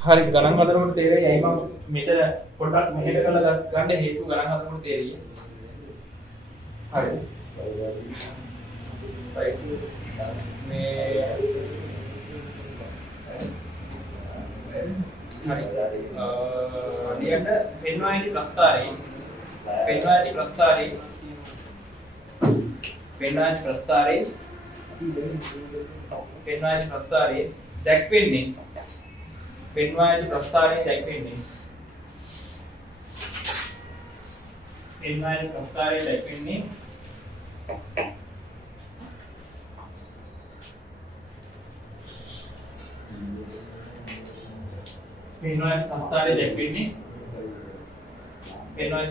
හරි ගණන් හදනකොට තේරෙයි ඇයි මම මෙතන පොඩ්ඩක් මෙහෙට කරලා ගන්න හේතුව ගණන් හදනකොට තේරෙයි. හරි. මේ හරි. ලියන්න පෙන්වා ඇති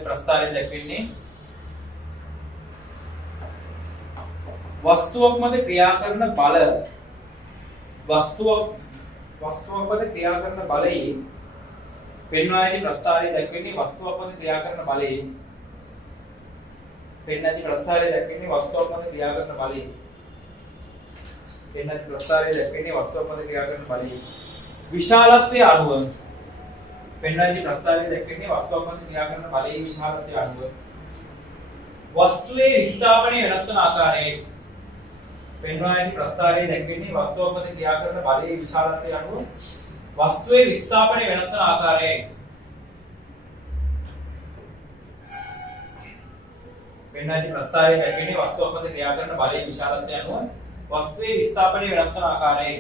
ප්‍රස්තාරයේ දැක්වෙන්නේ වස්තුවක් මත ක්‍රියා කරන බල වස්තුවක් මත ක්‍රියා කරන බලයේ පෙන්වා ඇති ප්‍රස්තාරයේ දැක්වෙන්නේ වස්තුවක් මත ක්‍රියා කරන බලයේ විශාලත්වයේ අණුව වස්තුවේ විස්ථාපනය වෙනස් වන ආකාරයේ පෙන්වා ඇති ප්‍රස්තාරයේ දැක්වෙන්නේ වස්තුවක් මත ක්‍රියා කරන බලයේ විශාලත්වයේ අණුව වස්තුවේ විස්ථාපනය වෙනස් වන ආකාරයේ පෙන්වා ඇති ප්‍රස්තාරයේ දැක්වෙන්නේ වස්තුවක් මත ක්‍රියා කරන බලයේ විශාලත්වයේ අණුව වස්තුවේ විස්ථාපනය වෙනස් වන ආකාරයේ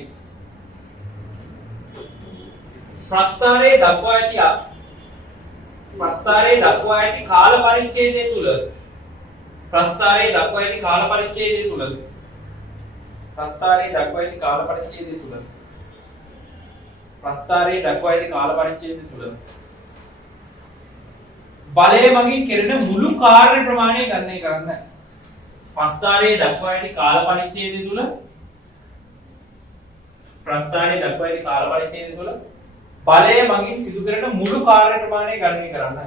ප්‍රස්තාරයේ දක්වා ඇති කාල පරිච්ඡේදය තුල බලය මගින් කෙරෙන මුළු කාර්ය ප්‍රමාණය ගණනය කරන්න. ප්‍රස්තාරයේ දක්වා ඇති කාල පරිච්ඡේදය තුල බලය මගින් සිදු කරන මුළු කාර්ය ප්‍රමාණය ගණනය කරන්න.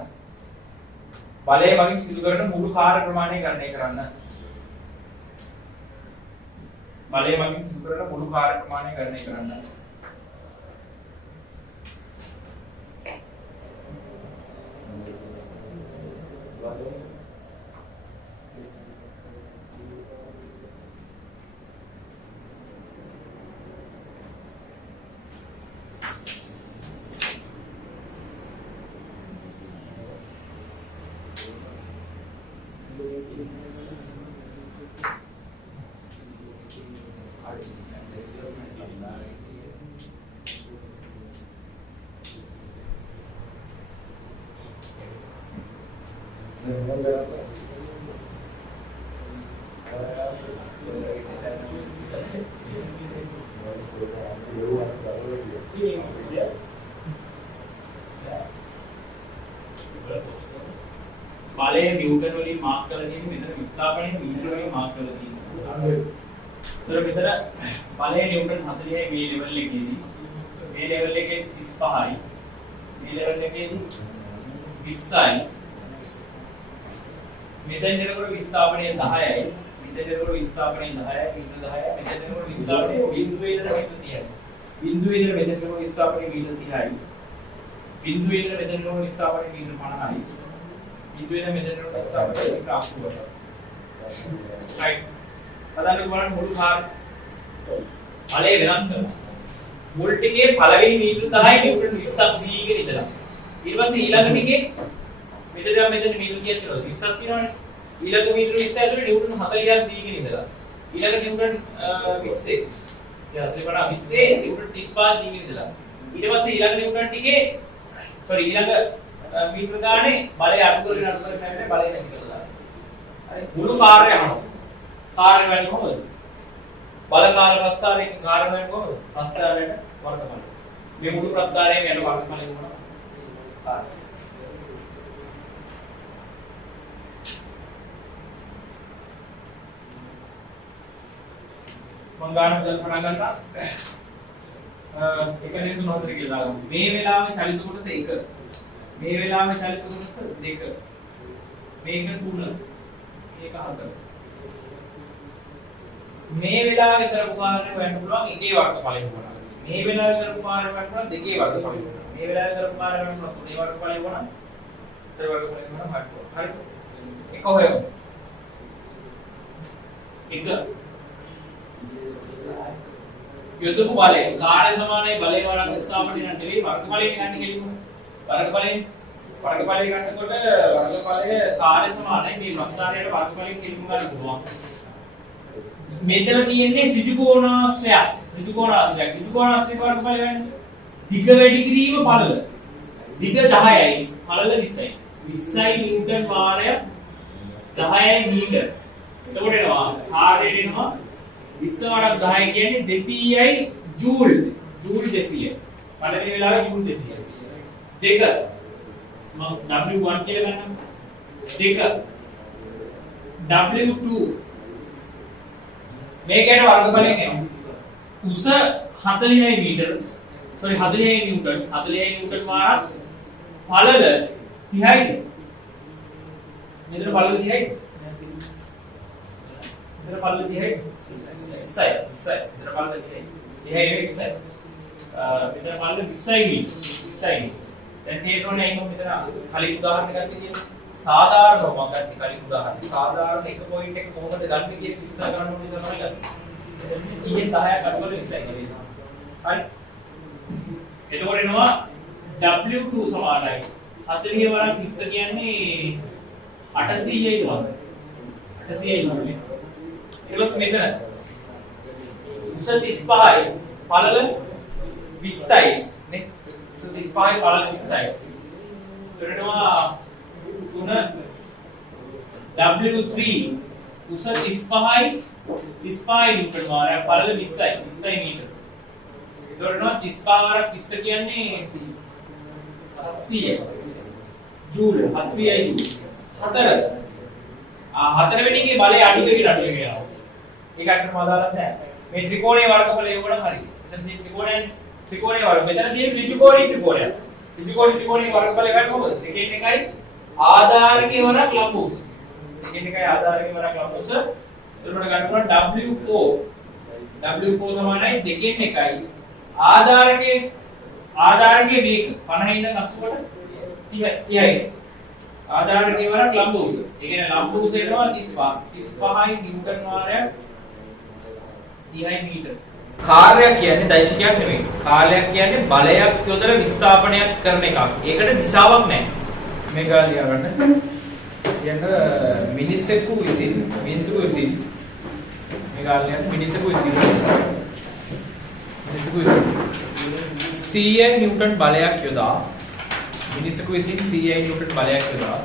බලය නිව්ටන් වලින් මාක් කරලා තියෙන්නේ මෙතන විස්ථාපනය මීටර වලින් මාක් කරලා තියෙනවා. ඒතර මෙතන බලය නිව්ටන් 40යි මේ ලෙවල් එකේදී. මේ ලෙවල් එකේ 35යි. මේ ලෙවල් එකේදී 20යි. මෙතන දෙනකොට විස්ථාපනය 10යි. මෙතන දෙනකොට විස්ථාපනය 10යි. මීටර 10යි. මෙතන දෙනකොට විස්ථාපනය බිඳුවේ ඉඳලා මීටර 30යි. බිඳුවේ ඉඳලා මෙතන දෙනකොට විස්ථාපනය මීටර 30යි. බිඳුවේ ඉඳලා මෙතන දෙනකොට විස්ථාපනය මීටර 50යි. ඉදුවෙන මෙතනට අපිට ආපුවා. රයිට්. අදාළ බලන්න මුළු කාර් බලය වෙනස් කරනවා. මුල් ටිකේ පළවෙනි මීටර 10යි නිව්ටන් 20ක් දීගෙන ඉඳලා. ඊට පස්සේ ඊළඟ ටිකේ මෙතන මීටර කීයක් තියෙනවද? 20ක් තියෙනවනේ. ඊළඟ මීටර 20 ඇතුලේ නිව්ටන් 40ක් දීගෙන ඉඳලා. ඊළඟ නිව්ටන් 20. යාත්‍රි බණ 20 නිව්ටන් 35 දීගෙන ඉඳලා. ඊට පස්සේ ඊළඟ නිව්ටන් ටිකේ ඊළඟ මීටර ගානේ බලය අඩු කරගෙන බලය නැති කරලා. හරි මුළු කාර්යය යනවා. කාර්ය වෙන්නේ කොහොමද? බල කාල ප්‍රස්තාරයේ කාර්ය වෙන්නේ කොහොමද? ප්‍රස්තාරයට වර්ගඵලය. මේ මුළු ප්‍රස්තාරයෙන් යන වර්ගඵලය මොනවද? කාර්ය. මම ගන්න කල්පනා කරලා එක දෙක තුන හතර කියලා දාගමු. මේ වෙලාවේ චලිත කොටස 1 මේ වෙලාවේ චලිත කොටස 2 මේක 3 මේක 4 මේ වෙලාවේ කරපු කාර්යය හොයන්න පුළුවන් එකේ වර්ගඵලය මොනවද මේ වෙලාවේ කරපු පාර වලට දෙකේ වර්ගඵලය වුණා. මේ වෙලාවේ කරපු පාර වලට තුනේ වර්ගඵලය වුණා. හතර වර්ගඵලය වුණා හරියට. හරි. එක හොයමු. එක යොදපු බලය කාර්ය සමානයි බලය වරක් ස්ථාපනය නම් නෙවෙයි වර්ගඵලය ගන්න කෙලින්ම. වර්ගඵලය ගන්නකොට වර්ගඵලය කාර්ය සමානයි මේ ප්‍රස්ථාරයට වර්ගඵලයෙන් කෙලින්ම ගන්න පුළුවන්. මෙතන තියෙන්නේ ඍජු කෝණාශ්‍රයක්. ඍජු කෝණාශ්‍රයක් වර්ගඵලය ගන්න. දිග වැඩි කිරීම පළල. දිග 10යි පළල 20යි. 20යි නිව්ටන් වාරයක් 10යි මීටර. එතකොට එනවා කාර්යයට එනවා 20 වරක් 10 කියන්නේ 200යි ජූල්. ජූල් 200යි. පළවෙනි වෙලාවේ ජූල් 200යි. දෙක මම W1 කියලා ගන්නම්. දෙක W2 මේකට වර්ගඵලයෙන් එනවා. උස 40යි මීටර. 40යි නිව්ටන්. 40යි නිව්ටන් වාරක් පළල 30යි. මෙතන පළල 30යි. इधर पाल लेती है साइड इधर पाल लेती है ये है एक साइड इधर पाल ले दिस साइड දැන් තේරෙන්නේ අයින් මෙතන කලින් උදාහරණ ගන්න කියන සාධාරණව මම ගන්න කලින් උදාහරණ සාධාරණ එක පොයින්ට් එක කොහොමද ගන්න කියන විස්තර කරන්න ඕනේ නිසා තමයි ගන්න. ඊයේ 10ක් අඩුවල 20යි කියලා. හරි. එතකොට එනවා W2 සමානයි 40 වරක් 20 කියන්නේ 800යි වගේ. 800යි වගේ. ඊළඟ මෙතන උස 35යි පළල 20යි නේ උස 35යි පළල 20යි ඊටනවා තුන W3 උස 35යි නිව්ටන් වාරයක් පළල 20යි මීටර ඊටනවා 35 වරක් 20 කියන්නේ 700යි ජූල් 700යි හතර හතරවෙනි එකේ බලය අඩු වෙකින් යනවා. ඒක අටම අදාළක් නැහැ. මේ ත්‍රිකෝණයේ වර්ගඵලය එවනම් හරි. මෙතන තියෙන ත්‍රිකෝණයේ වර්ග. මෙතන තියෙන ඍජුකෝණී ත්‍රිකෝණය. ත්‍රිකෝණයේ වර්ගඵලය ගන්න කොහොමද? එකෙන් එකයි ආධාරකයේ වරක් ලම්බෝස. එකෙන් එකයි ආධාරකයේ වරක් ලම්බෝස. එතකොට ගන්න පුළුවන් W4. W4 සමානයි දෙකෙන් එකයි ආධාරකයේ වේග 50 ඉඳන් 80ට 30යි. ආධාරකයේ වරක් ලම්බෝස. ඒ කියන්නේ ලම්බෝස එනවා 35යි නිව්ටන් වාරයක් 30යි මීටර. කාර්යයක් කියන්නේ දෛශිකයක් නෙමෙයි. කාර්යයක් කියන්නේ බලයක් යොදලා විස්ථාපනයක් කරන එකක්. ඒකට දිශාවක් නැහැ. මේක ලියා ගන්න. කියන්න මිනිසෙකු විසින් මේක ලියන්න මිනිසෙකු විසින් CI නිව්ටන් බලයක් යොදා මිනිසෙකු විසින් CI නිව්ටන් බලයක් යොදා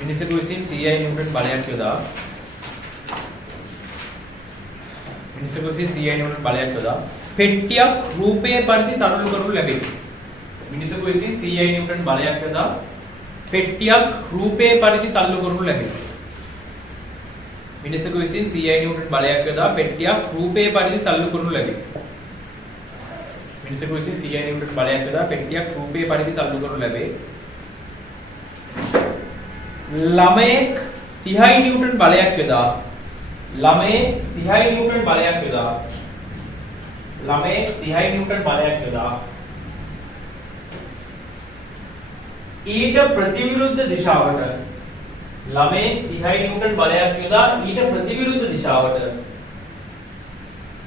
මිනිසෙකු විසින් CI නිව්ටන් බලයක් යොදා මිනිසෙකු විසින් CI නිව්ටන් බලයක් යොදා පෙට්ටියක් රූපයේ පරිදි තනලු කරනු ලැබේ. මිනිසෙකු විසින් CI නිව්ටන් බලයක් යොදා පෙට්ටියක් රූපයේ පරිදි තල්ලු කරනු ලැබේ. මිනිසෙකු විසින් CI නිව්ටන් බලයක් යොදා පෙට්ටියක් රූපයේ පරිදි තල්ලු කරනු ලැබේ. මිනිසෙකු විසින් CI නිව්ටන් බලයක් යොදා පෙට්ටියක් රූපයේ පරිදි තල්ලු කරනු ලැබේ. ළමයෙක් 30 නිව්ටන් බලයක් යොදා ළමයෙක් 30 නිව්ටන් බලයක් යොදා ළමයෙක් 30 නිව්ටන් බලයක් යොදා ඊට ප්‍රතිවිරුද්ධ දිශාවට ළමයෙක් 30 නිව්ටන් බලයක් යොදා ඊට ප්‍රතිවිරුද්ධ දිශාවට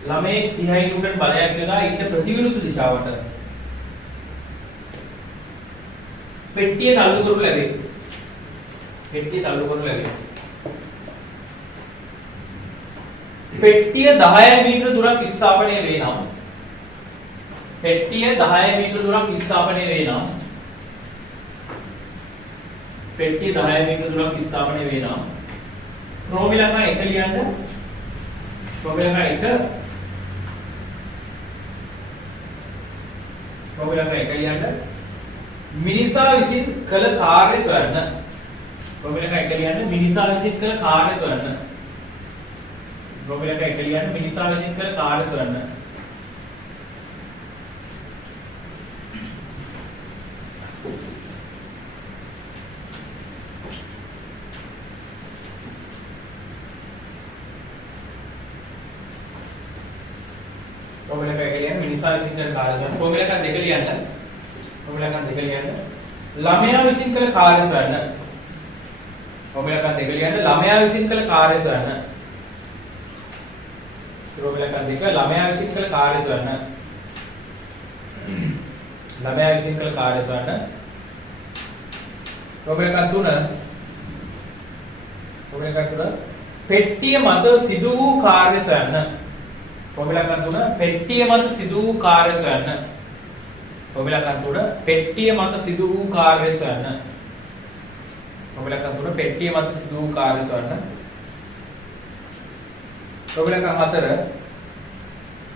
ළමයෙක් 30 නිව්ටන් බලයක් යොදා ඊට ප්‍රතිවිරුද්ධ දිශාවට පෙට්ටිය තල්ලු කරනු ලැබේ. පෙට්ටිය තල්ලු කරනු ලැබේ. පෙට්ටිය 10 මීටර දුරක් ස්ථාපනය වේ නම් පෙට්ටිය 10 මීටර දුරක් ස්ථාපනය වේ නම් පෙට්ටිය 10 මීටර දුරක් ස්ථාපනය වේ නම් ප්‍රෝමිලක 1 ලියන්න ප්‍රෝමිලක 1 ලියන්න මිනිසා විසින් කළ කාර්ය සොයන්න ප්‍රෝමිලක 1 ලියන්න මිනිසා විසින් කළ කාර්ය සොයන්න ප්‍රෝමිලක 1 ලියන්න මිනිසා විසින් කළ කාර්ය සොයන්න ප්‍රෝමිලක 1 ලියන්න මිනිසා විසින් කරන කාර්ය සොයන්න. ෆෝමියුලා දෙක ලියන්න. ෆෝමියුලා දෙක ලියන්න. ළමයා විසින් කළ කාර්ය සොයන්න. ෆෝමියුලා දෙක ලියන්න. ළමයා විසින් කළ කාර්ය සොයන්න. ෆෝමියුලා දෙක ළමයා විසින් කළ කාර්ය සොයන්න. ළමයා විසින් කළ කාර්ය සොයන්න. ෆෝමියුලා තුන පෙට්ටිය මත සිදු වූ කාර්ය සොයන්න. ෆෝමියුලා තුන පෙට්ටිය මත සිදු වූ කාර්ය සොයන්න. ෆෝමියුලා තුන පෙට්ටිය මත සිදු වූ කාර්ය සොයන්න. ෆෝමියුලා තුන පෙට්ටිය මත සිදු වූ කාර්ය සොයන්න. ෆෝමියුලා හතර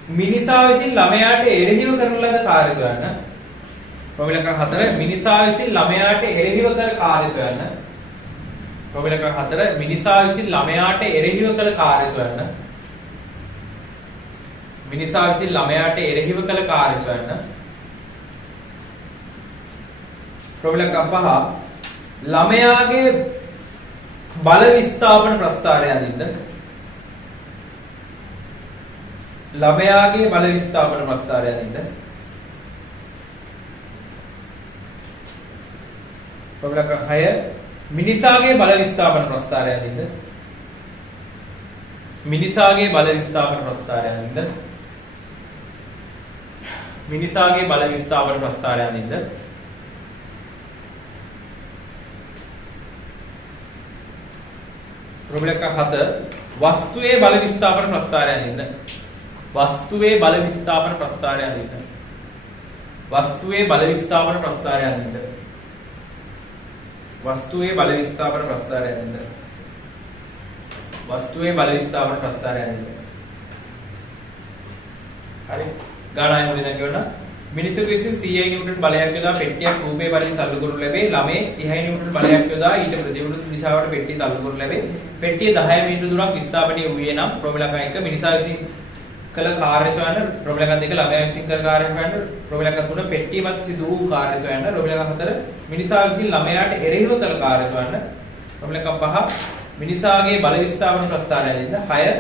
මිනිසා විසින් ළමයාට එරෙහිව කරන ලද කාර්ය සොයන්න. ෆෝමියුලා හතර මිනිසා විසින් ළමයාට එරෙහිව කළ කාර්ය සොයන්න. ෆෝමියුලා හතර මිනිසා විසින් ළමයාට එරෙහිව කළ කාර්ය සොයන්න. මිනිසා විසින් ළමයාට එරෙහිව කළ කාර්ය සොයන්න. ෆෝමියුලා පහ ළමයාගේ බල විස්ථාපන ප්‍රස්ථාරය අඳින්න. ළමයාගේ බල විස්ථාපන ප්‍රස්ථාරය අඳින්න. ෆෝමියුලා 6 මිනිසාගේ බල විස්ථාපන ප්‍රස්ථාරය අඳින්න. මිනිසාගේ බල විස්ථාපන ප්‍රස්ථාරය අඳින්න. මිනිසාගේ බල විස්ථාපන ප්‍රස්ථාරය අඳින්න. ෆෝමියුලා 7 වස්තුවේ බල විස්ථාපන ප්‍රස්ථාරය අඳින්න. වස්තුවේ බල විස්ථාපන ප්‍රස්ථාරය අඳින්න. වස්තුවේ බල විස්ථාපන ප්‍රස්ථාරය අඳින්න. වස්තුවේ බල විස්ථාපන ප්‍රස්ථාරය අඳින්න. වස්තුවේ බල විස්ථාපන ප්‍රස්ථාරය අඳින්න. හරි ගානයි මොකද කියවන මිනිසෙකු විසින් 100 නිව්ටන් බලයක් යොදා පෙට්ටියක් රූපේ බලයෙන් තල්ලු කරනු ලැබේ. ළමේ 30 නිව්ටන් බලයක් යොදා ඊට ප්‍රතිවිරුද්ධ දිශාවට පෙට්ටිය තල්ලු කරනු ලැබේ. පෙට්ටිය 10 මීටර දුරක් විස්ථාපනය වූයේ නම් ෆෝමියුලා 1 මිනිසා විසින් කළ කාර්ය සොයන්න. ෆෝමියුලා 2 ළමයා විසින් කළ කාර්ය සොයන්න. ෆෝමියුලා 3 පෙට්ටිය මත සිදු වූ කාර්ය සොයන්න. ෆෝමියුලා 4 මිනිසා විසින් ළමයාට එරෙහිව කළ කාර්ය සොයන්න. ෆෝමියුලා 5 මිනිසාගේ බල විස්ථාපන ප්‍රස්ථාරය අඳින්න. 6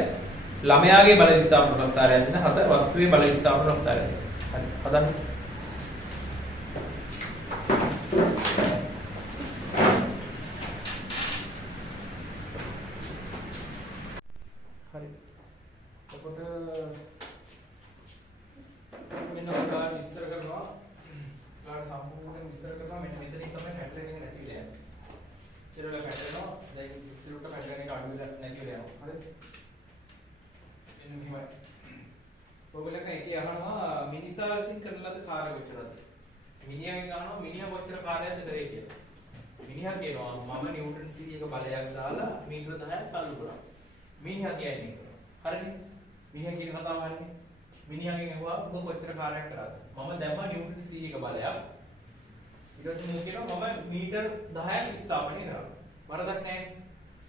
ළමයාගේ බල විස්ථාපන ප්‍රස්ථාරය අඳින්න. 7 වස්තුවේ බල විස්ථාපන ප්‍රස්ථාරය අඳින්න. හරි හදන්න. හරි එතකොට මෙන්න ඔයාලා විස්තර කරනවා. ඔයාලා සම්පූර්ණයෙන් විස්තර කරනවා. මෙන්න මෙතනින් තමයි පැටර්න් එක නැති වෙලා යන්නේ. ඉතින් ඔයාලා පැටර්න් දැන් ඉතින් පැටර්න් එක අඩු වෙලා නැති වෙලා යනවා. හරිද? එන්න මෙහෙමයි. ඔයගොල්ලෝ එකේ අහනවා මිනිසා විසින් කරන ලද කාර්ය කොච්චරද? මිනිහාගෙන් අහනවා මිනිහා කොච්චර කාර්යයක්ද කරේ කියලා. මිනිහා කියනවා මම නිව්ටන් 100ක බලයක් දාලා මීටර 10ක් තල්ලු කරා. මිනිහා කියන්නේ හරිනේ. මිනිහා කියන කතාව හරිනේ. මිනිහාගෙන් අහුවා ඔබ කොච්චර කාර්යයක් කරාද? මම දැම්මා නිව්ටන් 100ක බලයක්. ඊට පස්සේ මම කියනවා මම මීටර 10ක් ස්ථාපනය කරා. වරදක් නැහැ.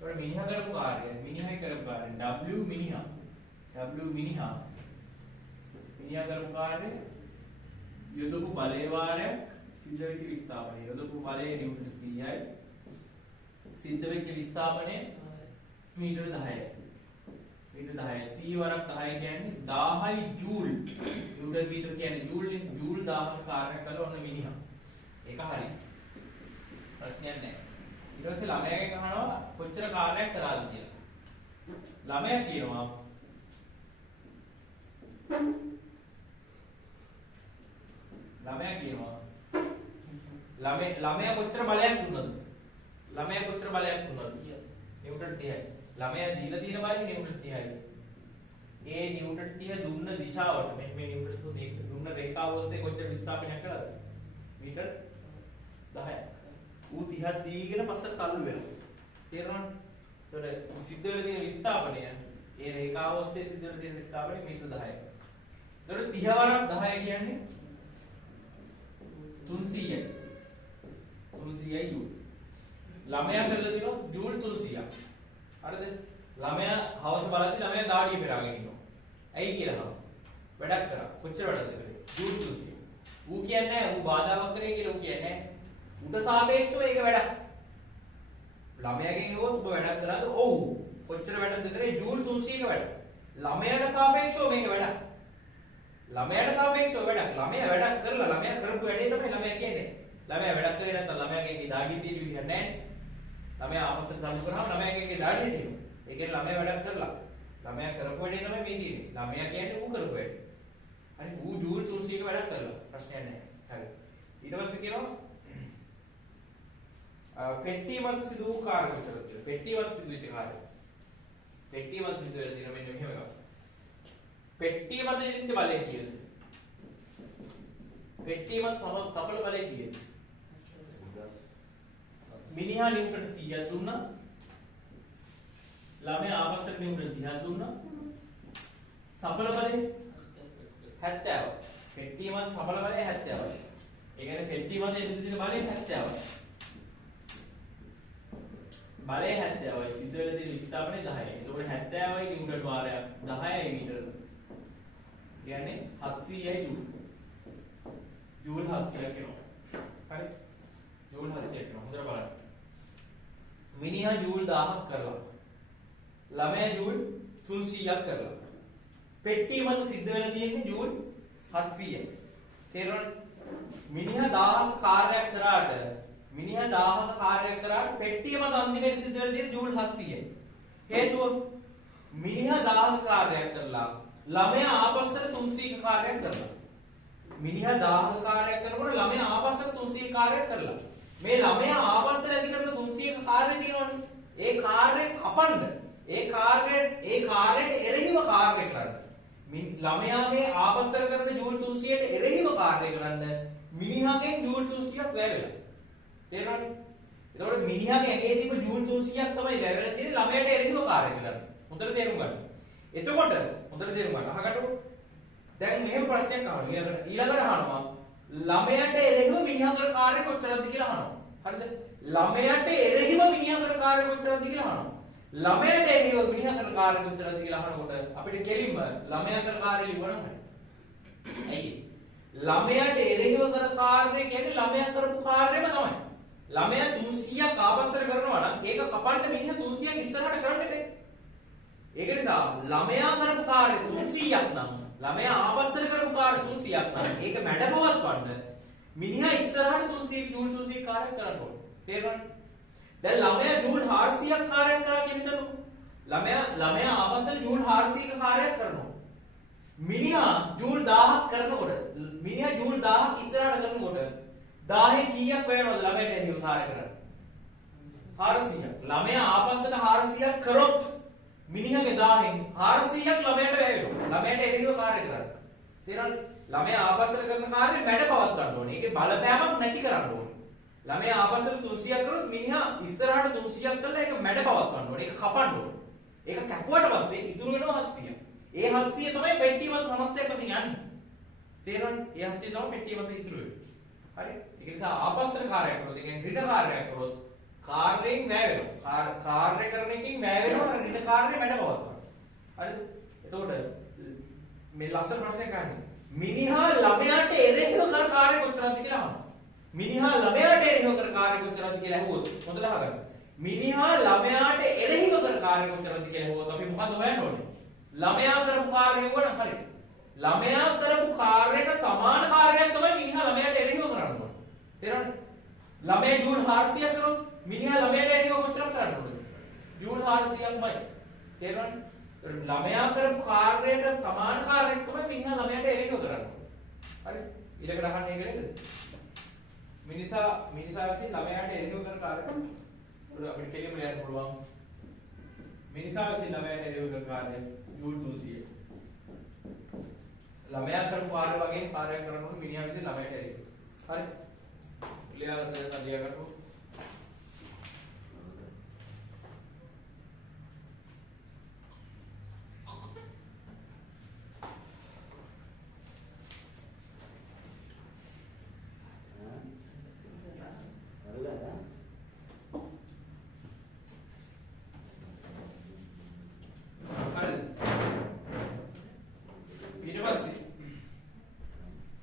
ඒකට මිනිහා කරපු කාර්යය මිනිහායි කරපු කාර්යය W මිනිහා. W මිනිහා කරපු කාර්යය යොදපු බලයේ වාරයක් සිද්ධ වෙච්ච විස්ථාපනය. යොදපු බලයේ නිව්ටන් 100යි. සිද්ධ වෙච්ච විස්ථාපනය මීටර 10යි. මීටර 10යි. C වරක් 10 කියන්නේ 1000යි ජූල්. නිව්ටන් මීටර කියන්නේ ජූල් නේ. ජූල් 1000ක කාර්යයක් කළා ඔන්න මිනිහා. ඒක හරි. ප්‍රශ්නයක් නැහැ. ඊට පස්සේ ළමයාගෙන් අහනවා කොච්චර කාර්යයක් කරාද කියලා. ළමයා කියනවා ළමයා කොච්චර බලයක් දුන්නද? ළමයා කොච්චර බලයක් දුන්නද? නිව්ටන් 30යි. ළමයා දීලා තියෙන බලය නිව්ටන් 30යි. ඒ නිව්ටන් 30 දුන්න දිශාවට මේ නිව්ටන් 30 දුන්න රේඛාව ඔස්සේ කොච්චර විස්ථාපනයක් කළාද? මීටර් 10ක්. ඌ 30ක් දීගෙන පස්සට තල්ලු වෙනවා. තේරෙනවද? ඒතකොට සිද්ධ වෙලා තියෙන විස්ථාපනය ඒ රේඛාව ඔස්සේ සිද්ධ වෙලා තියෙන විස්ථාපනය මීටර් 10යි. එතකොට 30 වරක් 10 කියන්නේ 300යි. 300යි ජූල්. ළමයා කරලා දිනවා ජූල් 300ක්. හරිද? ළමයා හවස බලද්දි ළමයා දාඩිය පෙරාගෙන ඉන්නවා. ඇයි කියලා අහනවා. වැඩක් කරා. කොච්චර වැඩද කරේ? ජූල් 300. ඌ කියන්නේ නැහැ ඌ බාධාවක් කරේ කියලා ඌ කියන්නේ නැහැ. උට සාපේක්ෂව ඒක වැඩක්. ළමයාගෙන් ඇහුවොත් ඔබ වැඩක් කළාද? ඔව්. කොච්චර වැඩක්ද කරේ? ජූල් 300ක වැඩ. ළමයාට සාපේක්ෂව මේක වැඩක්. ළමයාට සාපේක්ෂව වැඩක්. ළමයා වැඩක් කරලා ළමයා කරපු වැඩේ තමයි ළමයා කියන්නේ. ළමයා වැඩක් කරේ නැත්නම් ළමයාගේ දාඩිය තියෙන විදිහක් නැහැ. ළමයා ආපස්සට සම්පූර්ණ කරාම ළමයාගේ දාඩිය තියෙනවා. ඒ කියන්නේ ළමයා වැඩක් කරලා. ළමයා කරපු වැඩේ තමයි මේ තියෙන්නේ. ළමයා කියන්නේ ඌ කරපු වැඩේ. හරි ඌ ජූල් 300ක වැඩක් කරලා. ප්‍රශ්නයක් නැහැ. හරි. ඊට පස්සේ කියනවා පෙට්ටිය මත සිදු වූ කාර්ය කොච්චරද කියලා. පෙට්ටිය මත සිදු වෙච්ච කාර්ය. පෙට්ටිය මත සිදු වෙලා තියෙන මෙන්න මෙහෙම එකක්. පෙට්ටිය මත ඉදිච්ච බලය කීයද? පෙට්ටිය මත සඵල බලය කීයද? මිනිහා නිව්ටන් 100ක් දුන්නා. ළමයා ආපස්සට නිව්ටන් 30ක් දුන්නා. සඵල බලය 70යි. පෙට්ටිය මත සඵල බලය 70යි. ඒ කියන්නේ පෙට්ටිය මත ඉදිච්ච බලය 70යි. බලය 70යි. සිද්ධ වෙලා තියෙන විස්ථාපනය 10යි. එතකොට 70යි නිව්ටන් වාරයක් 10යි මීටර. කියන්නේ 700යි ජූල්. ජූල් 700ක් එනවා. හරි? ජූල් 700ක් එනවා. හොඳට බලන්න. මිනිහා ජූල් 1000ක් කරලා. ළමයා ජූල් 300ක් කරලා. පෙට්ටිය මත සිද්ධ වෙලා තියෙන්නේ ජූල් 700යි. තේරුණාද? මිනිහා 1000ක් කාර්යයක් කරාට පෙට්ටිය මත අන්තිමට සිද්ධ වෙලා තියෙන්නේ ජූල් 700යි. හේතුව මිනිහා 1000ක කාර්යයක් කරලා ළමයා ආපස්සට 300ක කාර්යයක් කරලා. මිනිහා 1000ක කාර්යයක් කරනකොට ළමයා ආපස්සට 300ක කාර්යයක් කරලා. මේ ළමයා ආපස්සට ඇති කරන 300ක කාර්යය තියෙනවනේ. ඒ කාර්යය කපන්න. ඒ කාර්යයට එරෙහිව කාර්ය කරන්න. ළමයා මේ ආපස්සට කරන ජූල් 300ට එරෙහිව කාර්ය කරන්න මිනිහාගෙන් ජූල් 300ක් වැය වෙලා. තේරුණාද? එතකොට මිනිහාගේ ඇඟේ තිබ්බ ජූල් 300ක් තමයි වැය වෙලා තියෙන්නේ ළමයට එරෙහිව කාර්ය කරන්න. හොඳට තේරුම් ගන්න. එතකොට හොඳට තේරුම් ගන්න. අහගන්නකො. දැන් මෙහෙම ප්‍රශ්නයක් අහනවා. ඊළඟට අහනවා ළමයට එරෙහිව මිනිහා කර කාර්ය කොච්චරද කියලා අහනවා. හරිද? ළමයට එරෙහිව මිනිහා කර කාර්ය කොච්චරද කියලා අහනවා. ළමයට එරෙහිව මිනිහා කර කාර්ය කොච්චරද කියලා අහනකොට අපිට කෙලින්ම ළමයා කර කාර්ය ලියවනම් හරි. ඇයි? ළමයට එරෙහිව කර කාර්ය කියන්නේ ළමයා කරපු කාර්යම තමයි. ළමයා 300ක් ආපස්සට කරනවා නම් ඒක කපන්න මිනිහා 300ක් ඉස්සරහට කරන්න බෑ. ඒක නිසා ළමයා කරපු කාර්ය 300ක් නම් ළමයා ආපස්සට කරපු කාර්ය 300ක් නම් ඒක මැඩපවත්වන්න මිනිහා ඉස්සරහට 300 ජූල් 300 කාර්යයක් කරන්න ඕනේ. තේරුණාද? දැන් ළමයා ජූල් 400ක් කාර්යයක් කරා කියන හිතන්නකො. ළමයා ආපස්සට ජූල් 400ක කාර්යයක් කරනවා. මිනිහා ජූල් 1000ක් කරනකොට මිනිහා ජූල් 1000ක් ඉස්සරහට කරනකොට 1000 කීයක් වෙනවද ළමයට එළිය කාර්ය කරන්න? 400ක්. ළමයා ආපස්සට 400ක් කරොත් මිනිහාගේ 1000න් 400ක් ළමයට වැය වෙනවා. ළමයට එළියව කාර්ය කරන්න. තේරෙනවද? ළමයා ආපස්සට කරන කාර්යය මැඩ පවත්වන්න ඕනේ. ඒකේ බලපෑමක් නැති කරන්න ඕනේ. ළමයා ආපස්සට 300ක් කරොත් මිනිහා ඉස්සරහට 300ක් කරලා ඒක මැඩ පවත්වන්න ඕනේ. ඒක කපන්න ඕනේ. ඒක කැපුවට පස්සේ ඉතුරු වෙනවා 700ක්. ඒ 700 තමයි පෙට්ටිය මත සමස්තයක් වශයෙන් යන්නේ. තේරෙනවද? ඒ 700 තමයි පෙට්ටිය මත ඉතුරු වෙන්නේ. හරි? ඒක නිසා ආපස්සට කාර්යයක් කරොත්, ඒ කියන්නේ ඍණ කාර්යයක් කරොත් කාර්යයෙන් වැය වෙනවා. කාර්ය කරන එකකින් වැය වෙනවා ඍණ කාර්යය මැඩ පවත්වන්න. හරිද? එතකොට මේ ලස්සන ප්‍රශ්නයක් අහන්නේ. මිනිහා ළමයාට එරෙහිව කර කාර්ය කොච්චරද කියලා අහනවා. මිනිහා ළමයාට එරෙහිව කර කාර්ය කොච්චරද කියලා අහුවොත් හොඳට අහගන්න. මිනිහා ළමයාට එරෙහිව කර කාර්ය කොච්චරද කියලා අහුවොත් අපි මොකද හොයන්න ඕනේ? ළමයා කරපු කාර්යය වුණා හරි. ළමයා කරපු කාර්යයට සමාන කාර්යයක් තමයි මිනිහා ළමයාට එරෙහිව කරන්න ඕනේ. තේරෙනවද? ළමයා ජූල් 400ක් කරොත් මිනිහා ළමයාට එරෙහිව කොච්චරක් කරන්න ඕනද? ජූල් 400ක්මයි. තේරෙනවද? ළමයා කරපු කාර්යයට සමාන කාර්යයක් තමයි මිනිහා ළමයාට එරෙහිව කරන්න ඕනේ. හරි? ඊළඟට අහන්නේ ඒක නේද? මිනිසා විසින් ළමයාට එරෙහිව කරන කාර්යය අපිට කෙලින්ම ලියන්න පුළුවන්. මිනිසා විසින් ළමයාට එරෙහිව කරන කාර්යය ජූල් 300. ළමයා කරපු කාර්ය වගේ කාර්යයක් කරනකොට මිනිහා විසින් ළමයාට එරෙහිව. හරි? ලියලා ගන්න.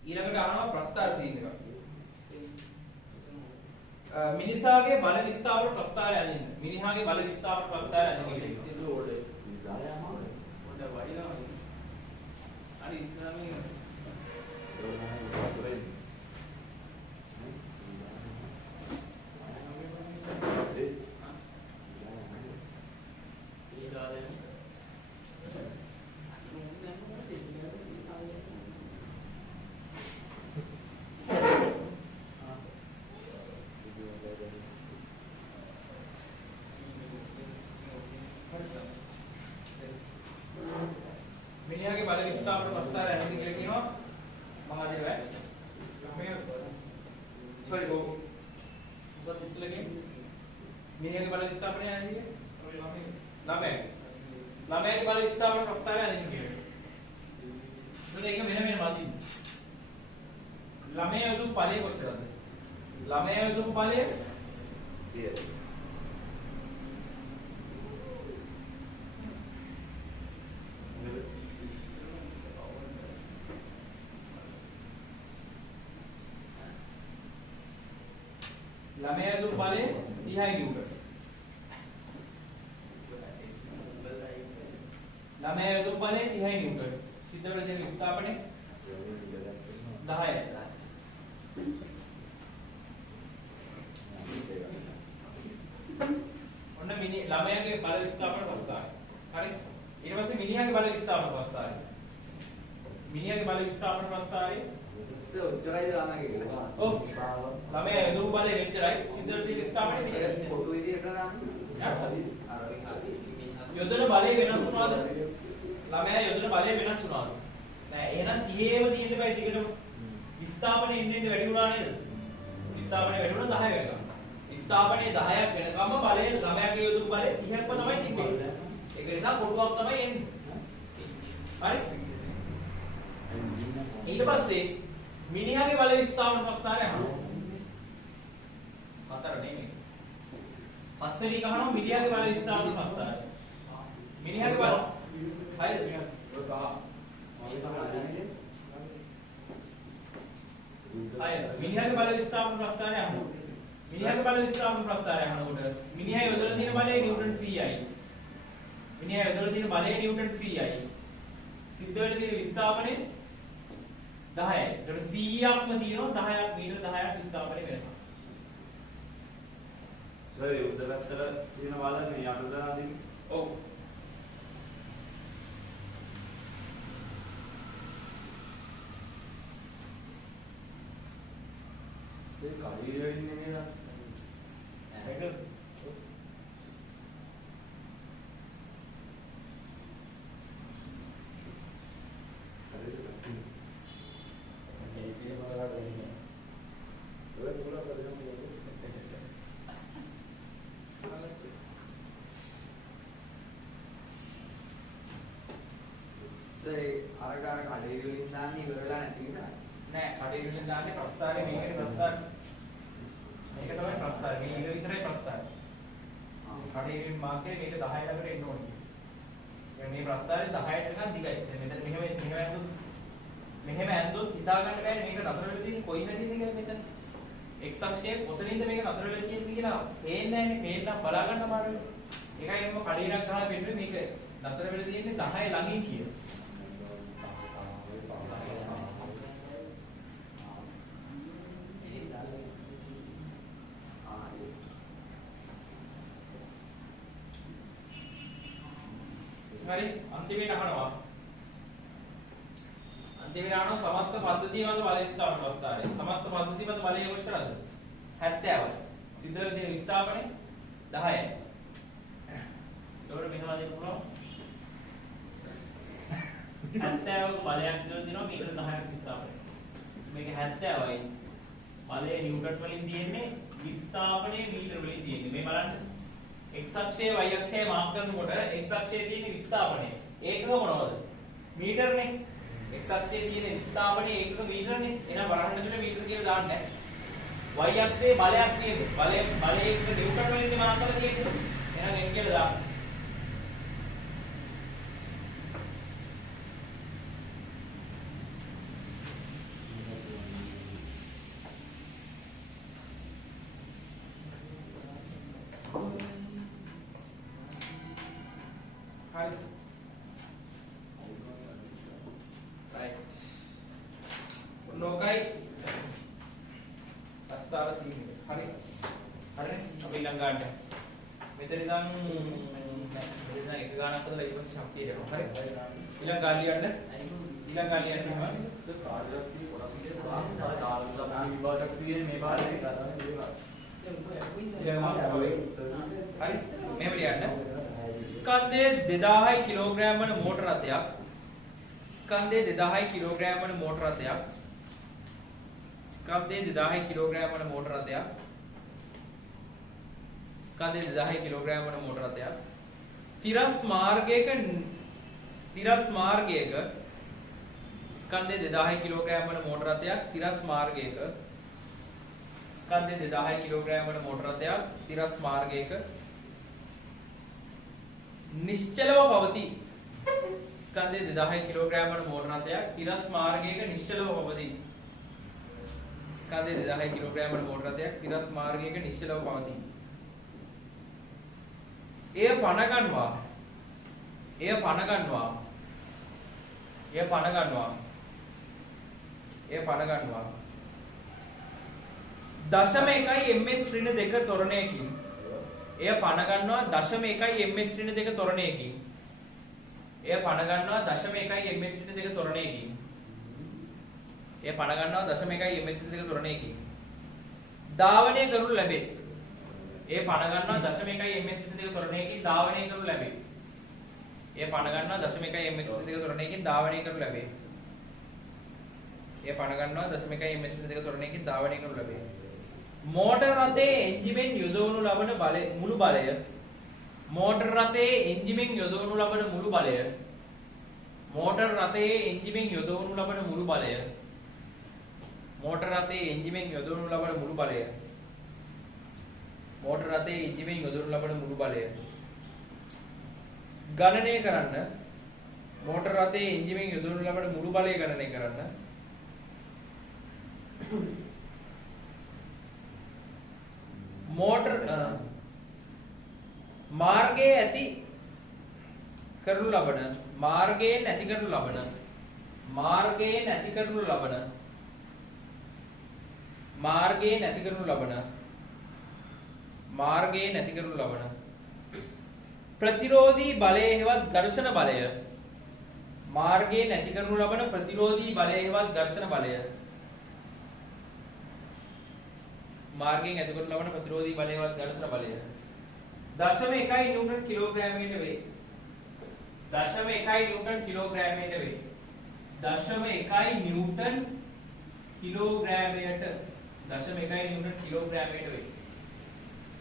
ඊළඟට අහනවා ප්‍රස්තාර සීන් එක. මිනිසාගේ බල විස්ථාපන ප්‍රස්තාරය අඳින්න. මිනිහාගේ බල විස්ථාපන ප්‍රස්තාරය අඳින්න කියලා. ඒක ඕඩේ. හරි ඉස්සරහින් सॉरी वो මොකක්ද ඉස්සලගේ මිනිහගේ බල විස්ථාපනය යන්නේ ළමයාගේ බල විස්ථාපන ප්‍රස්තාවය යන්නේ කියන්නේ. මොකද ඒක වෙන වෙනම අදින්න. ළමයා යොදු ඵලය කොච්චරද? ළමයා යොදු ඵලය ළමයා යොදු ඵලය 30 නිව්ටන්. ළමයා යොදු ඵලය 30 නිව්ටන්. සිද්ධ වෙන දේ විස්ථාපනය 10යි. ඔන්න ළමයාගේ බල විස්ථාපන ප්‍රස්තාවය. හරි. ඊට පස්සේ මිනිහාගේ බල විස්ථාපන ප්‍රස්තාවය. මිනිහාගේ බල විස්ථාපන ප්‍රස්තාවය උච්චරයි ළමයාගේ කියලා. ඔව්. ළමයා යොදු බලය මෙච්චරයි. සිද්ධ වෙන දේ විස්ථාපනය මෙච්චරයි. ෆොටෝ විදියට දාන්න. යොදන බලය වෙනස් වුණාද? ළමයා යොදන බලය වෙනස් වුණාද? නෑ. එහෙනම් 30ේම තියෙන්න බෑ දිගටම. විස්ථාපනය ඉන්න වැඩි වුණා නේද? විස්ථාපනය වැඩි වුණා 10 වෙනකම්. විස්ථාපනය 10ක් වෙනකම්ම බලය ළමයාගේ යොදු බලය 30ක්ම තමයි තිබෙන්නේ. ඒක නිසා කොටුවක් තමයි එන්නේ. හරි? ඊට පස්සේ මිනිහාගේ බල විස්ථාපන ප්‍රස්තාරය අහනවා. හතර නෙමෙයි. පස්වෙනි එක අහනවා මිනිහාගේ බල විස්ථාපන ප්‍රස්තාරය. මිනිහාගේ බල හරිද? ඔය කහ. මිනිහාගේ බල විස්ථාපන ප්‍රස්තාරය අහනවා. මිනිහාගේ බල විස්ථාපන ප්‍රස්තාරය අහනකොට මිනිහා යොදලා තියෙන බලය නිව්ටන් 100යි. මිනිහා යොදලා තියෙන බලය නිව්ටන් 100යි. සිද්ධ වෙන තියෙන විස්ථාපනය 10යි. ඒකට 100ක්ම තියෙනවා 10ක් මීටර 10ක් විස්ථාපනය වෙනවා. සරි උඩරත්තර තියෙන බලන්නේ යටට අදින්න. ඔව්. ඒ කඩේ වෙන්නේ නේද? මේක අර කඩේ වලින් දාන්නේ ඉවරලා නැති නිසා නෑ කඩේ වලින් දාන්නේ ප්‍රස්තාරේ මේකේ ප්‍රස්තාර මේක තමයි ප්‍රස්තාර මේ ඉල විතරයි ප්‍රස්තාර කඩේ වලින් මාර්කේ මේක 10 ළඟට එන්න ඕනේ මේ ප්‍රස්තාරේ 10ට නිකන් දිගයි මෙතන මෙහෙම ඇද්දොත් හිතා ගන්න බෑනේ මේක නතර වෙලා තියෙන්නේ කොයි නැතිද කියලා මෙතන x අක්ෂයේ කොතනින්ද මේක නතර වෙලා තියෙන්නේ කියලා පේන්නේ නැහැනේ පේන්න බලා ගන්න අමාරුයි ඒකයි මම කඩේක් ගහලා පෙන්නන්නේ මේක නතර වෙලා තියෙන්නේ 10 ළඟින් කියලා හරි අන්තිමේට අහනවා සමස්ත පද්ධතිය මත බල විස්ථාපන ප්‍රස්තාරය සමස්ත පද්ධතිය මත බලය කොච්චරද 70යි සිද්ධ වෙන දේ විස්ථාපනය 10යි ඒකට මෙහෙම දෙන්න පුළුවන් 70ක බලයක් දෙනවා මේකට 10ක් විස්ථාපනය මේක 70යි බලය නිව්ටන් වලින් තියෙන්නේ විස්ථාපනය මීටර වලින් තියෙන්නේ මේ බලන්න x අක්ෂයේ y අක්ෂයේ මාප් කරනකොට x අක්ෂයේ තියෙන විස්ථාපනය ඒකක මොනවද මීටරනේ x අක්ෂයේ තියෙන විස්ථාපනය ඒකක මීටරනේ එහෙනම් වරහන් දෙන්න මීටර කියලා දාන්න y අක්ෂයේ බලයක් තියෙන්නේ බලයේ එක නිව්ටන් වලින් මාප් කරලා තියෙන්නේ එහෙනම් n කියලා දාන්න right නොකයි අස්තාර සීමිත හරි හරිනේ අපි ඊළඟ ගන්න මෙතන ඉඳන් එක ගානක් හදලා ඊට පස්සේ ශක්තිය දෙනවා හරි ඊළඟ ගාලිය ගන්න ඊළඟ ගාලිය ගන්න එහෙම කාර්යශක්තිය කොටස් විදිහට දාලා විභාගයක් තියෙන මේ පාඩේ හරි මෙහෙම ලියන්න ස්කන්ධය 2000 කිලෝග්‍රෑම් වන මෝටර රථයක් ස්කන්ධය 2000 කිලෝග්‍රෑම් වන මෝටර රථයක් ස්කන්ධයේ 2000 කිලෝග්‍රෑම් වන මෝටර රථයක්. ස්කන්ධයේ 2000 කිලෝග්‍රෑම් වන මෝටර රථයක්. තිරස් මාර්ගයක ස්කන්ධයේ 2000 කිලෝග්‍රෑම් වන මෝටර රථයක් තිරස් මාර්ගයක ස්කන්ධයේ 2000 කිලෝග්‍රෑම් වන මෝටර රථයක් තිරස් මාර්ගයක නිශ්චලව පවතී. ස්කන්ධයේ 2000 කිලෝග්‍රෑම් වන මෝටර රථයක් තිරස් මාර්ගයක නිශ්චලව පවතී. ස්කන්ධයේ 2000 කිලෝග්‍රෑම් වන මෝටර රථයක් තිරස් මාර්ගයක නිශ්චලව පවතී. එය පණ ගන්නවා දශම 1 ms ඍණ 2 ත්වරණයකින් එය පණ ගන්නවා දශම 1 ms ඍණ 2 ත්වරණයකින් එය පණ ගන්නවා දශම 1 ms ඍණ 2 ත්වරණයකින් එය පණ ගන්නවා දශම 1 ms ඍණ 2 ත්වරණයකින් ධාවනය කරනු ලැබේ. එය පණ ගන්නවා දශම 1 ms ඍණ 2 ත්වරණයකින් ධාවනය කරනු ලැබේ. එය පණ ගන්නවා දශම 1 ms ඍණ 2 ත්වරණයකින් ධාවනය කරනු ලැබේ. එය පණ ගන්නවා දශම 1 ms ඍණ 2 ත්වරණයකින් ධාවනය කරනු ලැබේ. මෝටර රථයේ එන්ජිමෙන් යොදවනු ලබන මුළු බලය මෝටර රථයේ එන්ජිමෙන් යොදවනු ලබන මුළු බලය මෝටර රථයේ එන්ජිමෙන් යොදවනු ලබන මුළු බලය මෝටර රථයේ එන්ජිමෙන් යොදවනු ලබන මුළු බලය මෝටර රථයේ එන්ජිමෙන් යොදවනු ලබන මුළු බලය ගණනය කරන්න. මෝටර රථයේ එන්ජිමෙන් යොදවනු ලබන මුළු බලය ගණනය කරන්න. මෝටර මාර්ගයේ ඇති කරනු ලබන මාර්ගයෙන් ඇති කරනු ලබන මාර්ගයෙන් ඇති කරනු ලබන මාර්ගයෙන් ඇති කරනු ලබන මාර්ගයෙන් ඇති කරනු ලබන ප්‍රතිරෝධී බලය හෙවත් ඝර්ෂණ බලය මාර්ගයෙන් ඇති කරනු ලබන ප්‍රතිරෝධී බලය හෙවත් ඝර්ෂණ බලය මාර්ගයෙන් ඇති කරනු ලබන ප්‍රතිරෝධී බලය හෙවත් ඝර්ෂණ බලය 0.1 නිව්ටන් කිලෝග්‍රෑමයට වේ. 0.1 නිව්ටන් කිලෝග්‍රෑමයට වේ. 0.1 නිව්ටන් කිලෝග්‍රෑමයට 0.1 නිව්ටන් කිලෝග්‍රෑමයට වේ.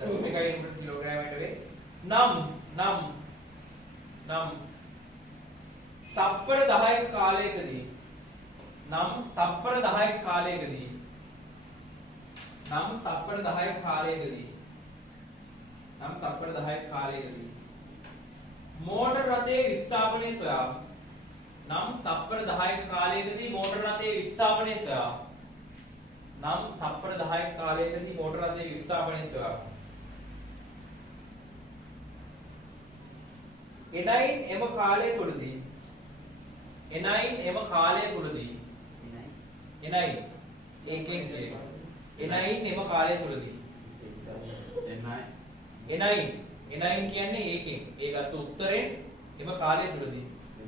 0.1 නිව්ටන් කිලෝග්‍රෑමයට වේ. නම් තප්පර 10ක කාලයකදී නම් තප්පර 10ක කාලයකදී නම් තප්පර 10ක කාලයකදී නම් තප්පර 10ක කාලයකදී මෝටර රථයේ විස්ථාපනය සොයා නම් තප්පර 10ක කාලයකදී මෝටර රථයේ විස්ථාපනය සොයා නම් තප්පර 10ක කාලයකදී මෝටර රථයේ විස්ථාපනය සොයා එනයින් එම කාලය තුලදී එනයින් එම කාලය තුලදී එනයින් ඒකෙන් එනයින් එම කාලය තුලදී එනයින් කියන්නේ ඒකෙන් ඒකට උත්තරේ එම කාලය තුලදී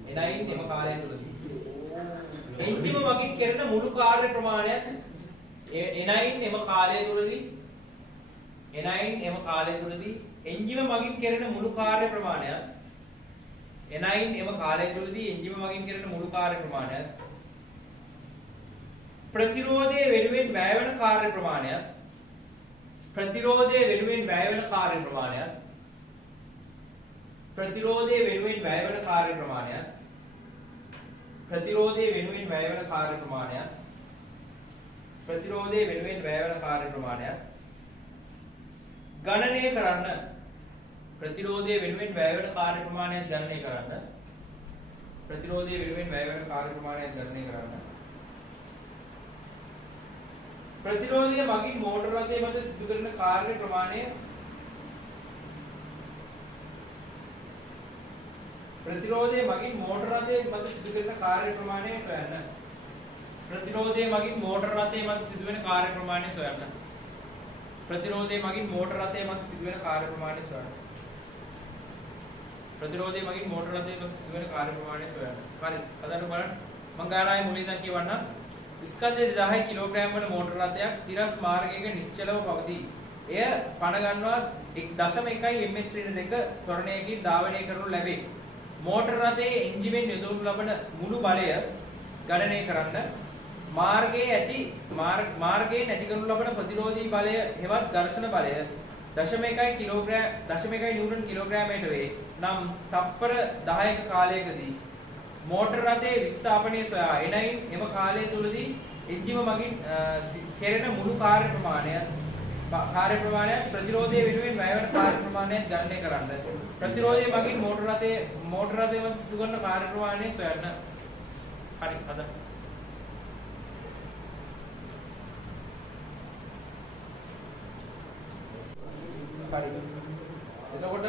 එනයින් එම කාලය තුලදී එන්ජිම වගේ කරන මුළු කාර්ය ප්‍රමාණයක් එනයින් එම කාලය තුලදී එනයින් එම කාලය තුලදී එන්ජිම මගින් කරන මුළු කාර්ය ප්‍රමාණයක් එනයින් එම කාලය තුලදී එන්ජිම මගින් කරන මුළු කාර්ය ප්‍රමාණයක් ප්‍රතිරෝධයේ වෙනුවෙන් වැය වන කාර්ය ප්‍රමාණයක් ප්‍රතිරෝධයේ වෙනුවෙන් වැය වන කාර්ය ප්‍රමාණයක් ප්‍රතිරෝධයේ වෙනුවෙන් වැය වන කාර්ය ප්‍රමාණයක් ප්‍රතිරෝධයේ වෙනුවෙන් වැය වන කාර්ය ප්‍රමාණයක් ප්‍රතිරෝධයේ වෙනුවෙන් වැය වන කාර්ය ප්‍රමාණයක් ගණනය කරන්න ප්‍රතිරෝධයේ වෙනුවෙන් වැය වන කාර්ය ප්‍රමාණයක් ගණනය කරන්න ප්‍රතිරෝධයේ වෙනුවෙන් වැය වන කාර්ය ප්‍රමාණයක් ගණනය කරන්න ප්‍රතිරෝධය මගින් මෝටර රථයේ මත සිදු කරන කාර්ය ප්‍රමාණය ප්‍රතිරෝධය මගින් මෝටර රථයේ මත සිදු කරන කාර්ය ප්‍රමාණය සොයන්න ප්‍රතිරෝධය මගින් මෝටර රථයේ මත සිදුවෙන කාර්ය ප්‍රමාණය සොයන්න ප්‍රතිරෝධය මගින් මෝටර රථයේ මත සිදුවෙන කාර්ය ප්‍රමාණය සොයන්න ප්‍රතිරෝධය මගින් මෝටර රථයේ මත සිදුවෙන කාර්ය ප්‍රමාණය සොයන්න හරි අදට බලන්න මම ගානාවේ මුලින් ඉඳන් කියවන්නම් ස්කන්ධයේ 2000 කිලෝග්‍රෑම් වන මෝටර රථයක් තිරස් මාර්ගයක නිශ්චලව පවතී. එය පණ ගන්නවා 1.1 ms ඍණ 2 ත්වරණයකින් ධාවනය කරනු ලැබේ. මෝටර රථයේ එන්ජිමෙන් යොදවනු ලබන මුළු බලය ගණනය කරන්න. මාර්ගයෙන් ඇති කරනු ලබන ප්‍රතිරෝධී බලය හෙවත් ඝර්ෂණ බලය 0.1 කිලෝග්‍රෑම් 0.1 නිව්ටන් කිලෝග්‍රෑමයට වේ. නම් තප්පර 10ක කාලයකදී මෝටර රථයේ විස්ථාපනය සොයා එනයින් එම කාලය තුලදී එන්ජිම මගින් කෙරෙන මුළු කාර්ය ප්‍රමාණය ප්‍රතිරෝධය වෙනුවෙන් වැය වන කාර්ය ප්‍රමාණය ගණනය කරන්න. ප්‍රතිරෝධය මගින් මෝටර රථයේ මත සිදු කරන කාර්ය ප්‍රමාණය සොයන්න. හරි හද. හරි. එතකොට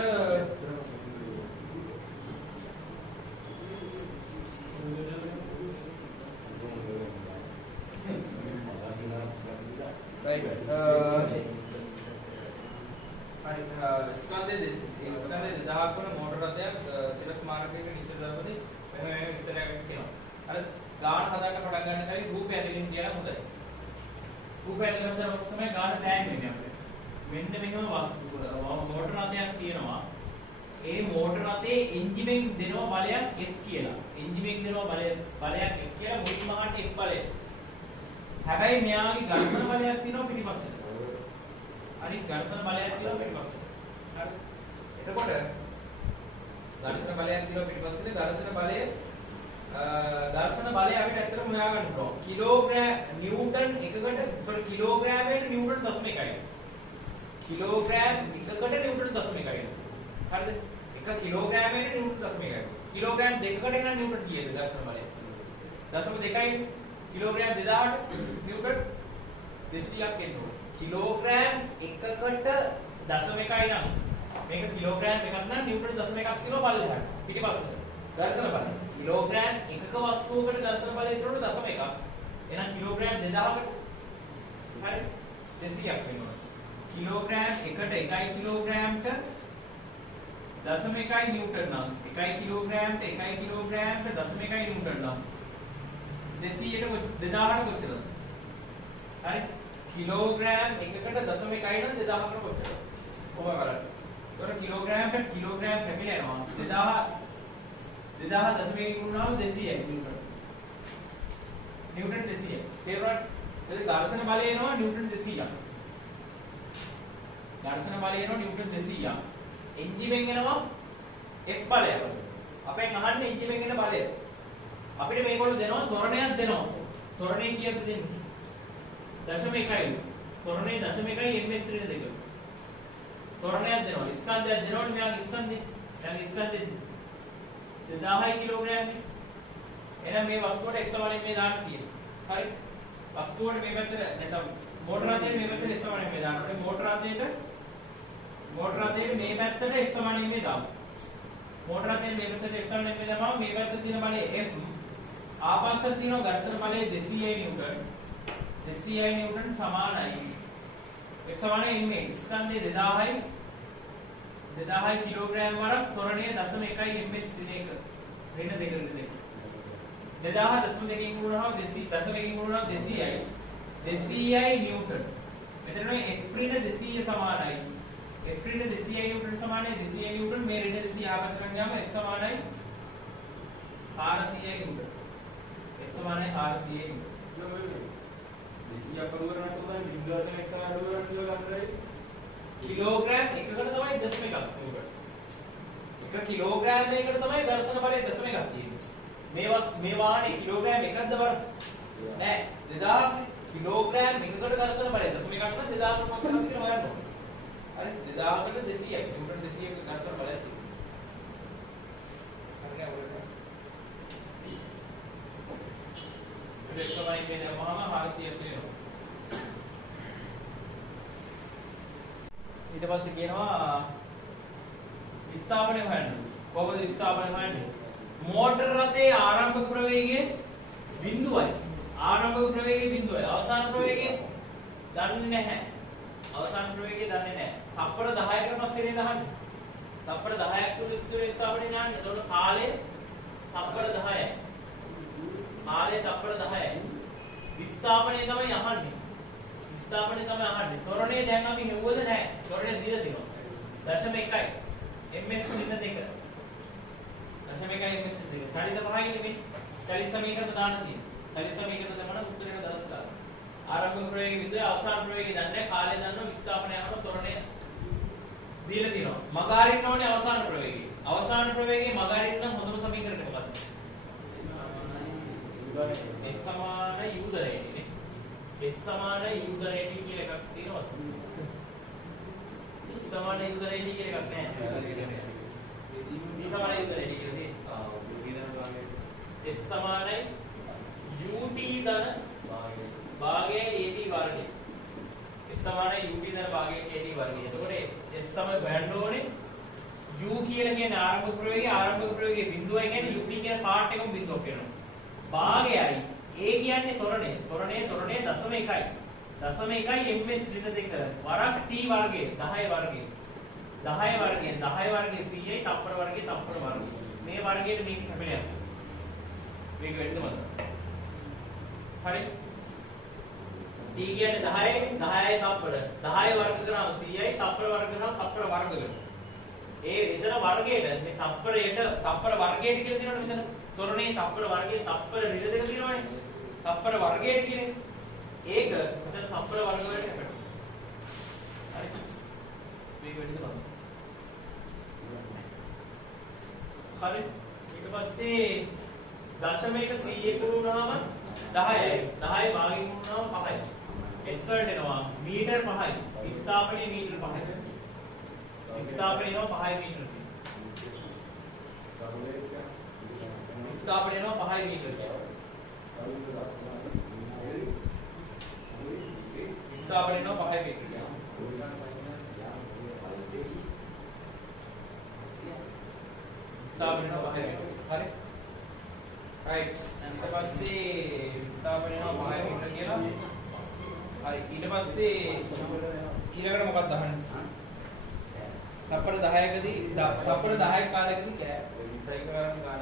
right ස්කන්ධයේ 1000ක් වන මෝටර රථයක් තිරස් මාර්ගයක නිශ්චිත දරපදී මෙහෙම විස්තරයක් තියෙනවා. අර ගාන හදාගන්න පටන් ගන්න කලින් රූපය ඇදගෙන තියලා හොඳයි. රූපය ඇදගෙන ගන්න අවස්ථ තමයි ගාන ප්ලෑන් වෙන්නේ අපිට. මෙන්න මෙහෙම වස්තු මෝටර රථයක් තියෙනවා. ඒ මෝටර රථයේ එන්ජිමෙන් දෙනවා බලයක් F කියලා. එන්ජිමෙන් දෙනවා බලයක් F කියලා මුලින්ම අහන්නේ F බලය. හැබැයි මෙයාගේ ඝර්ෂණ බලයක් තියෙනවා පිටිපස්සට. අනිත් ඝර්ෂණ බලයක් තියෙනවා පිටිපස්සට. හරි. එතකොට ඝර්ෂණ බලයක් තියෙනවා පිටිපස්සට. ඝර්ෂණ බලය අපිට ඇත්තටම හොයා ගන්න පුළුවන්. කිලෝග්‍රෑම් නිව්ටන් එකකට කිලෝග්‍රෑමයට නිව්ටන් 0.1යි. කිලෝග්‍රෑම් එකකට නිව්ටන් 0.1යි. හරිද? 1 කිලෝග්‍රෑමයට නිව්ටන් 0.1යි. කිලෝග්‍රෑම් දෙකකට එන නිව්ටන් කීයද ඝර්ෂණ බලය? 0.2යි. කිලෝග්‍රෑම් 2000ට නිව්ටන් 200ක් එන්න ඕනේ. කිලෝග්‍රෑම් එකකට 0.1යි නම් මේක කිලෝග්‍රෑම් එකක් නම් නිව්ටන් 0.1ක් තියෙනවා බලලහට පිටිපස්සට. ඝර්ෂණ බලය. කිලෝග්‍රෑම් එකක වස්තුවකට ඝර්ෂණ බලය ඉතුරුන 0.1ක්. එහෙනම් කිලෝග්‍රෑම් 2000කට හරි 200ක් වෙනවා. කිලෝග්‍රෑම් එකට 1 කිලෝග්‍රෑම්ට 0.1 නිව්ටන් නම් 1 කිලෝග්‍රෑම්ට 1 කිලෝග්‍රෑම්ට 0.1 නිව්ටන් නම් 200ට 2000ට කොච්චරද? හරි කිලෝග්‍රෑම් එකකට 0.1 නම් 2000කට කොච්චරද? කොහොමද බලන්න. ඒතකොට කිලෝග්‍රෑම්ට කිලෝග්‍රෑම් කැපිලා යනවා 2000 දශමයකින් ගුණාම 200යි නිව්ටන්. නිව්ටන් 200යි. තේරුණාද? එතකොට ඝර්ෂණ බලය එනවා නිව්ටන් 200ක්. ඝර්ෂණ බලය එනවා නිව්ටන් 200ක්. එන්ජිමෙන් එනවා F බලය. අපෙන් අහන්නේ එන්ජිමෙන් එන බලය. අපිට මේගොල්ලෝ දෙනවා ත්වරණයක් දෙනවා. ත්වරණය කීයද දෙන්නේ? 0.1යි. ත්වරණය 0.1යි ms ඍණ දෙක. ත්වරණයක් දෙනවා. ස්කන්ධයක් දෙනවනේ මෙයාගේ ස්කන්ධේ. එයාගේ ස්කන්ධේ 2000 කිලෝග්‍රෑම්. එහෙනම් මේ වස්තුවට x සමානයි මේ දාන්න තියෙනවා. හරි. වස්තුවට මේ පැත්තට නැත්නම් මෝටර රථයේ මේ පැත්තට x සමානයි මේ දාන්න. මෝටර රථයේ මේ පැත්තට x සමානයි මේ දාන්න. මෝටර රථයේ මේ පැත්තට x සමානයි මේ දාම මේ පැත්තේ තියෙන බලය F. ආපස්සට තියෙන ඝර්ෂණ බලය 200 නිව්ටන්. 200 නිව්ටන් සමානයි F සමානයි මේ ස්කන්ධේ 2000යි කිලෝග්‍රෑම් වරක් ත්වරණය 0.1යි ms ඍණ දෙක 2000.2කින් ගුණනවා 200.2කින් ගුණනවා 200යි 200යි නිව්ටන්. මෙතන මේ F ඍණ 200 සමානයි. F ඍණ 200යි නිව්ටන් සමානයි 200යි නිව්ටන් මේ ඍණ 200 ආපස්සට ගියාම F සමානයි 400යි නිව්ටන්. F සමානයි 400යි නිව්ටන්. 200 අපර කරනකොට තමයි විද්‍යාසන එක අඩු කරන්න කියලා ගන්නයි. කිලෝග්‍රෑම් එකකට තමයි 0.1ක් නිව්ටන්. 1 කිලෝග්‍රෑම් එකකට තමයි ඝර්ෂණ බලය 0.1ක් තියෙන්නේ. මේ වාහනේ කිලෝග්‍රෑම් එකක්ද බර? නෑ 2000 කිලෝග්‍රෑම් එකකට ඝර්ෂණ බලය 0.1ක් නම් 2000 කට මොකක්ද කියලා හොයන්න ඕනේ. හරි 2000කට 200යි නිව්ටන් 200ක ඝර්ෂණ බලය තියෙනවා. හරි නේද? ඒක තමයි මේ දැම්මම 400ක් තියෙනවා. ඊට පස්සේ කියනවා විස්ථාපනය හොයන්න. කොහොමද විස්ථාපනය හොයන්නේ? මෝටර රථයේ ආරම්භක ප්‍රවේගය බිඳුවයි. ආරම්භක ප්‍රවේගය බිඳුවයි. අවසාන ප්‍රවේගය දන්නේ නැහැ. අවසාන ප්‍රවේගය දන්නේ නැහැ. තප්පර 10කට පස්සේ නේද අහන්නේ. තප්පර 10ක් තුල සිදුවෙන විස්ථාපනය ඥානය. එතකොට කාලය තප්පර 10යි. කාලය තප්පර 10යි. විස්ථාපනය තමයි අහන්නේ. විස්ථාපනය තමයි අහන්නේ. ත්වරණය දැන් අපි හෙව්වද නැහැ. ත්වරණය දීලා තියෙනවා. 0.1යි. ms ඍණ දෙක. 0.1යි ms ඍණ දෙක. චලිත පහයි නෙමෙයි. චලිත සමීකරණ දාන්න තියෙනවා. සරි සමීකරණ තමයි උත්තරේට දරස් ගන්න. ආරම්භක ප්‍රවේගයේ විදුලි අවසාන ප්‍රවේගයේ දන්නේ කාලය දන්නවා විස්ථාපනය යනවා ත්වරණය දීලා තියෙනවා. මග අරින්න ඕනේ අවසාන ප්‍රවේගයේ. අවසාන ප්‍රවේගයේ මග අරින්න නම් හොඳම සමීකරණය මොකක්ද? S සමාන u දරේටි නේ. S සමාන u දරේටි කියලා එකක් තියෙනවද? S සමාන u දරේටි කියලා එකක් නැහැ. D සමාන u දරේටි කියලා තියෙනවා. S සමානයි ut ධන භාගය at වර්ගය. S සමානයි ut ධන භාගය at වර්ගය. එතකොට S තමයි හොයන්න ඕනේ. u කියලා කියන්නේ ආරම්භක ප්‍රවේගයේ බිඳුවයි කියන්නේ ut කියන පාර්ට් එකම බිඳුවක් වෙනවා. භාගයයි a කියන්නේ ත්වරණය. ත්වරණය දශම 1යි. දශම 1යි ms ඍණ 2 වරක් t වර්ගය 10 වර්ගය. 10 වර්ගය 100යි තප්පර වර්ගය තප්පර වර්ගය. මේ වර්ගයට මේක කැපෙලා යනවා. මේක වෙන්න මත. හරි. t කියන්නේ 10යි තප්පර. 10 වර්ග කරාම 100යි තප්පර වර්ග කරාම තප්පර වර්ග කරනවා. ඒ එතන වර්ගයට මේ තප්පර වර්ගයට කියලා තියෙනවනේ මෙතන. ත්වරණේ තප්පර වර්ගයේ තප්පර ඍණ 2 තියෙනවනේ. තප්පර වර්ගයට කියන්නේ. ඒක මෙතන තප්පර වර්ග වලට කැපෙනවා. හරි. මේක වෙන්නද බලන්න. හරි. ඊට පස්සේ දශමයක 100 කුණුනාම 10යි. 10 භාගයෙන් කුණුනාම 5යි. S වලට එනවා මීටර් 5යි. විස්ථාපනයේ මීටර් 5යි. විස්ථාපනය එනවා 5 මීටර. විස්ථාපනය එනවා 5 මීටර. විස්ථාපනය එනවා 5 මීටර. විස්ථාපනය එනවා 5 මීටර. හරි. රයිට්. ඊට පස්සේ විස්ථාපනය එනවා 5 මීටර කියලා. හරි. ඊට පස්සේ ඊළඟට මොකක්ද අහන්නේ? තප්පර 10කදී තප්පර 10ක කාලයකදී රිසයිකල් කරන ගාන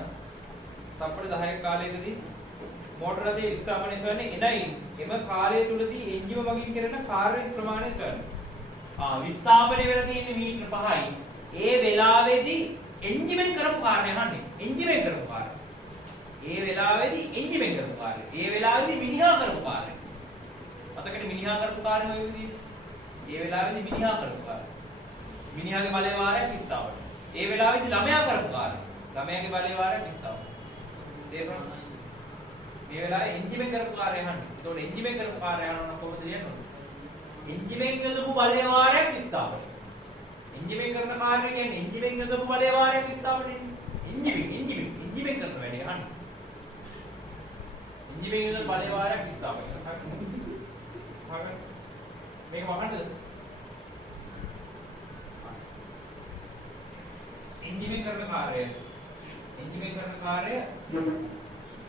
තප්පර 10ක කාලයකදී මෝටර රථයේ විස්ථාපනය සොයන්නේ එනයි එම කාලය තුලදී එන්ජිම මගින් කරන කාර්ය ප්‍රමාණය සොයන්නේ. විස්ථාපනය වෙලා තියෙන්නේ මීටර 5යි. ඒ වෙලාවේදී එන්ජිමෙන් කරපු කාර්යය අහන්නේ. එන්ජිමෙන් කරපු කාර්යය. ඒ වෙලාවේදී එන්ජිමෙන් කරපු කාර්යය. ඒ වෙලාවේදී මිනිහා කරපු කාර්යය. මතකනේ මිනිහා කරපු කාර්යය ඔය විදිහට. ඒ වෙලාවේදී මිනිහා කරපු කාර්යය. මිනිහාගේ බලයේ වාරයක් විස්ථාපනය. ඒ වෙලාවේදී ළමයා කරපු කාර්යය. ළමයාගේ බලයේ වාරයක් විස්ථාපනය. තේරුණා? මේ වෙලාවේ එන්ජිමෙන් කරපු කාර්යය අහන්නේ. ඒතකොට එන්ජිමෙන් කරපු කාර්යය අහනවා කොහොමද ලියන්නේ? එන්ජිමෙන් යොදපු බලයේ වාරයක් විස්ථාපනය. එන්ජිමෙන් කරන කාර්යය කියන්නේ එන්ජිමෙන් යොදපු බලයේ වාරයක් විස්ථාපනයනේ. එන්ජිමෙන් කරන වැඩේ අහන්නේ. එන්ජිමෙන් යොදපු බලයේ වාරයක් විස්ථාපනය. හරි. මේක වහන්නද? එන්ජිමෙන් කරන කාර්යය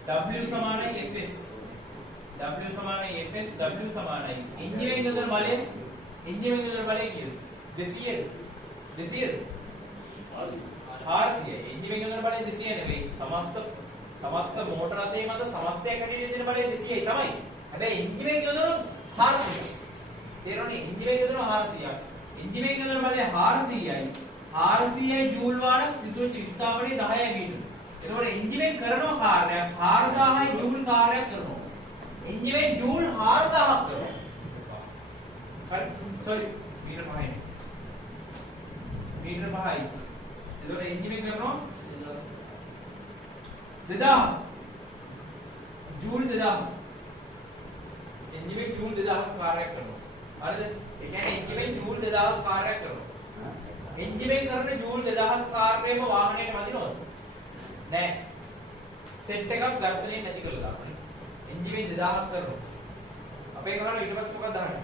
W සමානයි Fs W සමානයි Fs W සමානයි එන්ජිමෙන් යොදන බලය කීයද 200 400 එන්ජිමෙන් යොදන බලය 200 නෙවෙයි සමස්ත මෝටර රථයේ මත සමස්තයක් හැටියට යොදන බලය 200යි තමයි. හැබැයි එන්ජිමෙන් යොදන 400. තේරෙනවනේ? එන්ජිමෙන් යොදන 400ක්. එන්ජිමෙන් යොදන බලය 400යි. 400යි ජූල් වාරක් සිදුවෙච්ච විස්ථාපනයේ 10යි මීටර. එතකොට එන්ජිමෙන් කරන කාර්යයක් 4000යි ජූල් කාර්යයක් කරනවා. එන්ජිමෙන් ජූල් 4000ක් කරනවා. හරි. සෝරි. මීටර 5යි. මීටර 5යි. එතකොට එන්ජිමෙන් කරනවා 2000. ජූල් 2000. එන්ජිමෙන් ජූල් 2000ක් කාර්යයක් කරනවා. හරිද? ඒ කියන්නේ එන්ජිමෙන් ජූල් 2000ක් කාර්යයක් කරනවා. එන්ජිමෙන් කරන ජූල් 2000ක් කාර්යයම වාහනයට වදිනවද? නෑ. සෙට් එකක් ඝර්ෂණයෙන් නැති කරලා දානවා. එන්ජිමෙන් 2000ක් කරනවා. අපේ කරන්නේ ඊට පස්සේ මොකක්ද දාන්නේ?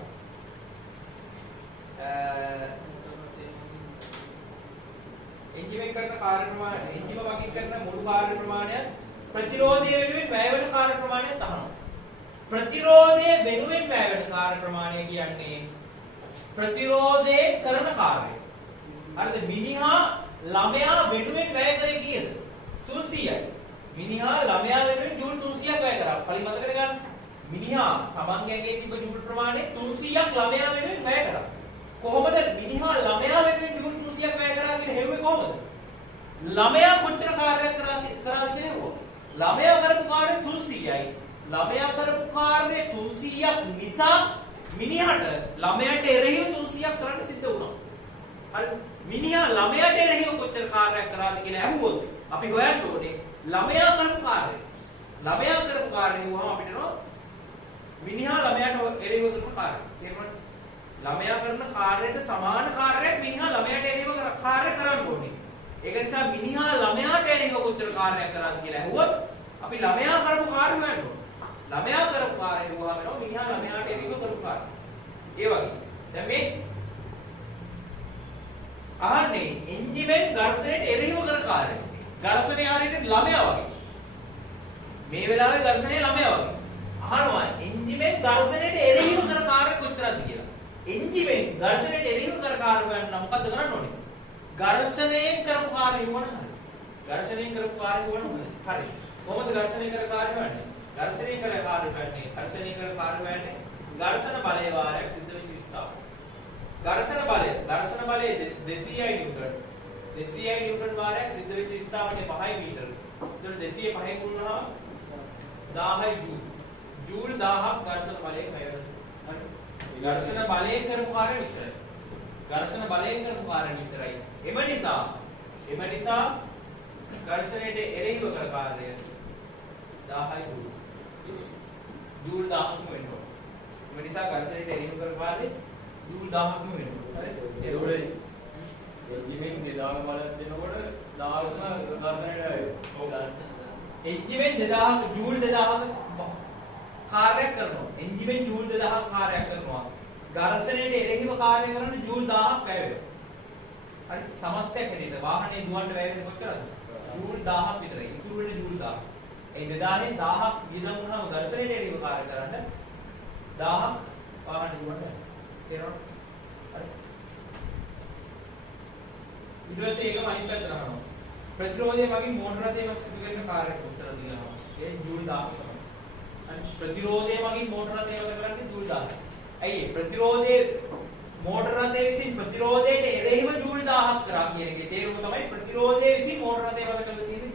එන්ජිමෙන් කරන කාර්ය ප්‍රමාණය එන්ජිම වගේ කරන මුළු කාර්ය ප්‍රමාණය ප්‍රතිරෝධය වෙනුවෙන් වැය වෙන කාර්ය ප්‍රමාණය තමයි. ප්‍රතිරෝධය වෙනුවෙන් වැය වෙන කාර්ය ප්‍රමාණය කියන්නේ ප්‍රතිරෝධයේ කරන කාර්යය. හරිද? මිනිහා ළමයා වෙනුවෙන් වැය කරේ කීයද? 300යි. මිනිහා ළමයා වෙනුවෙන් ජූල් 300ක් වැය කරා. කලින් මතකද ගන්න? මිනිහා තමන්ගේ ඇඟේ තිබ්බ ජූල් ප්‍රමාණය 300ක් ළමයා වෙනුවෙන් වැය කරා. කොහොමද මිනිහා ළමයා වෙනුවෙන් ජූල් 300ක් වැය කරා කියන හේතුව කොහොමද? ළමයා කොච්චර කාර්යයක් කරාද කියලා හෙව්වා. ළමයා කරපු කාර්යය 300යි. ළමයා කරපු කාර්ය 300ක් නිසා මිනිහට ළමයාට එරෙහිව 300ක් කරන්න සිද්ධ වුණා. හරිද? මිනිහා ළමයාට එරෙහිව කොච්චර කාර්යයක් කරාද කියලා අහුවොත් අපි හොයන්න ඕනේ ළමයා කරපු කාර්යය. ළමයා කරපු කාර්යය වුණාම අපිට නෝ මිනිහා ළමයාට එරෙහිව කරපු කාර්යය. තේරුණාද? ළමයා කරන කාර්යයට සමාන කාර්යයක් මිනිහා ළමයාට එරෙහිව කාර්ය කරන්න ඕනේ. ඒක නිසා මිනිහා ළමයාට එරෙහිව කොච්චර කාර්යයක් කරාද කියලා අහුවොත් අපි ළමයා කරපු කාර්ය හොයන්න ඕනේ. ළමයා කරපු කාර්යය වුණාම නෝ මිනිහා ළමයාට එරෙහිව කරපු කාර්යය. ඒ වගේ. දැන් මේ ආන්නේ එන්ජිමෙන් ඝර්ෂණයට එරෙහිව කරන කාර්යය. ඝර්ෂණය ආරෙන්නේ ළමයා වගේ. මේ වෙලාවේ ඝර්ෂණය ළමයා වගේ. අහනවා එන්ජිමෙන් ඝර්ෂණයට එරෙහිව කරන කාර්ය කොච්චරද කියලා. එන්ජිමෙන් ඝර්ෂණයට එරෙහිව කරන කාර්ය ගන්න නම් මොකද්ද කරන්න ඕනේ? ඝර්ෂණයෙන් කරපු කාර්ය වුණා නේද? ඝර්ෂණයෙන් කරපු කාර්ය වුණා නේද? හරි. කොහොමද ඝර්ෂණය කර කාර්ය වෙන්නේ? ඝර්ෂණය කර කාර්ය වෙන්නේ ඝර්ෂණය කර කාර්ය වෙන්නේ ඝර්ෂණ බලයේ වාරයක් සිද්ධ වෙච්ච විස්ථාපන. ඝර්ෂණ බලය 200යි නිව්ටන්. 200යි නිව්ටන් වාරයක් සිද්ධ වෙච්ච විස්ථාපනයේ 5යි මීටර. එතකොට 200 5න් ගුණනවා 1000යි ජූල්. ජූල් 1000ක් ඝර්ෂණ බලයෙන් හැවෙනවා. හරි. ඝර්ෂණ බලයෙන් කරපු කාර්ය විතරයි. ඝර්ෂණ බලයෙන් කරපු කාර්ය විතරයි. එම නිසා ඝර්ෂණයට එරෙහිව කර කාර්යය 1000යි ජූල්. ජූල් 1000ක් වෙනවා. එම නිසා ඝර්ෂණයට එරෙහිව කර කාර්යය ජූල් 1000ක් වෙනවා. හරි. ඒකෝඩේ එන්ජිමෙන් 2000 බලයක් දෙනකොට 1000ක් ඝර්ෂණයට ආවේ. ඔව්. එන්ජිමෙන් 2000 ජූල් 2000ක කාර්යයක් කරනවා. එන්ජිමෙන් ජූල් 2000ක කාර්යයක් කරනවා. ඝර්ෂණයට එරෙහිව කාර්ය කරන ජූල් 1000ක් වැය වෙනවා. හරි. සමස්තයක් හැටියට වාහනේ දුවන්න වැය වෙන්නේ කොච්චරද? ජූල් 1000ක් විතරයි. ඉතුරු වෙන්නේ ජූල් 1000ක්. ඒ 2000ෙන් 1000ක් වියදම් වුණාම ඝර්ෂණයට එරෙහිව කාර්ය කරන්න 1000ක් වාහනේ දුවන්න යනවා. තේරෙනවද? හරි. ඊට පස්සේ ඒකම අනිත් පැත්තට යනවා. ප්‍රතිරෝධය මගින් මෝටර රථයක සිදු කරන කාර්යයක් උත්තර දෙනවා. ඒ ජූල් 1000ක් තමයි. හරි. ප්‍රතිරෝධය මගින් මෝටර රථයක කරන්නේ ජූල් 1000ක්. ඇයි ප්‍රතිරෝධයේ මෝටර රථය විසින් ප්‍රතිරෝධයට එරෙහිව ජූල් 1000ක් කරා කියන එකේ තේරුම තමයි ප්‍රතිරෝධය විසින් මෝටර රථය වල කළ තියෙන